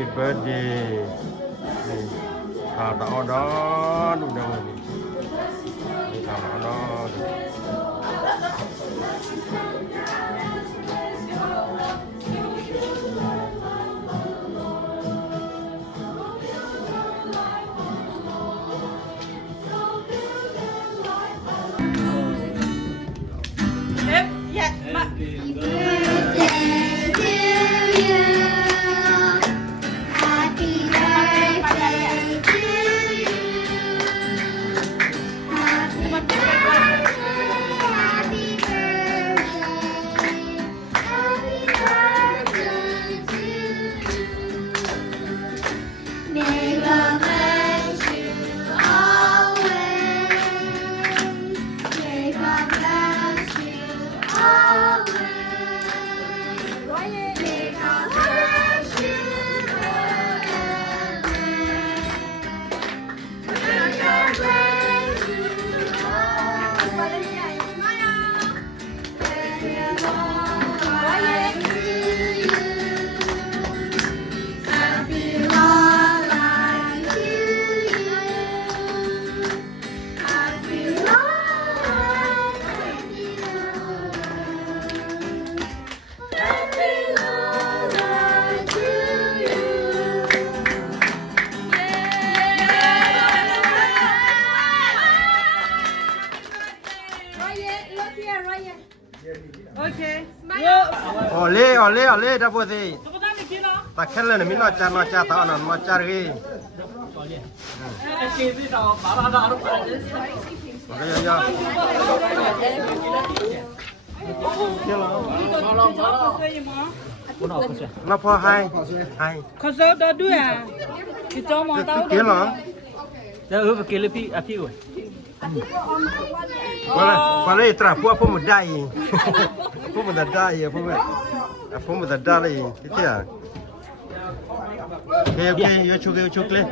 Happy birthday นี่ข่าวตะออดอดูดังนี่นี่ข่าวตะออดอ Okay. Olé, dah buat ni. Tak kena ni, minat cara tak nak macam ni. Okey, ya. Napa hai? Hai. Kau tahu dah dua. Kita mau tahu. Kira. Dah pakai lebih api oi. Kalau terah apa muda ini. Apa muda dah ya, apa muda dah lagi. Itu ya. Okay, you chocolate.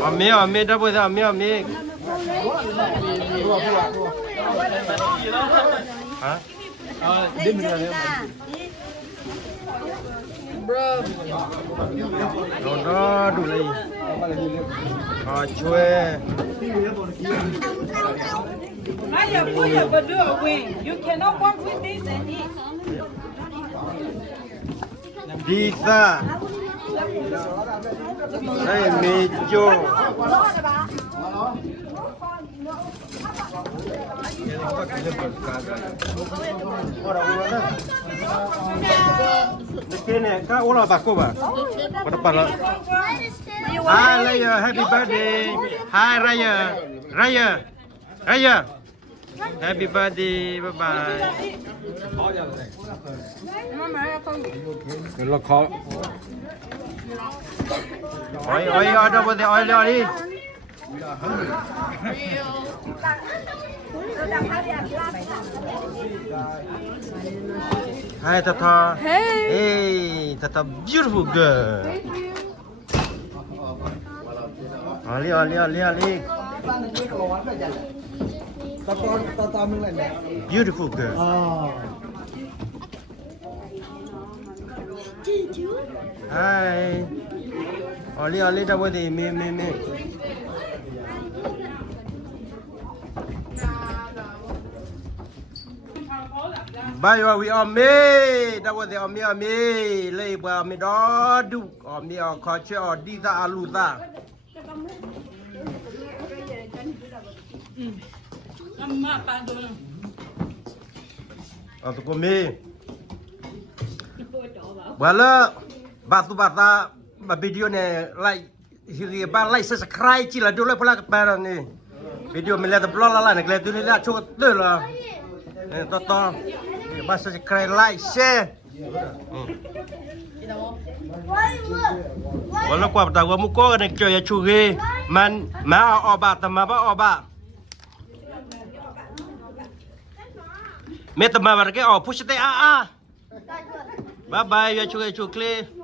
Ambil dah boleh ambil. Hah? Dia minum. Đó đủ lấy chuê Maya, put your badu away. You cannot walk with this and eat. đi ra đây mejo Ini kau ulah baku ba? Pada pada. Hi Raya, happy birthday. Hi Raya. Happy birthday, bye bye. Kalau kau, oi, ada boleh oi ni. Hi Tata. Hey, Tata beautiful girl. Ali. Beautiful girl. Hi. Ali dah boleh me. Bye, we are me. Dah boleh me. Lebih me dah du. Me kacau di tak alu tak. Amma pandon. Untuk kami. Bala batu bata video ni like hiri ba like subscribe cila dulu pula kepada ni. Video melihat blog lah ni kelihatan ni lah cukup tu lah. Toto. Ba subscribe like share. Wala kwa tahu muka kan kerja curi man mau obat tambah obat. Mẹ tầm mà cái push tay Bye bye, ya chukle.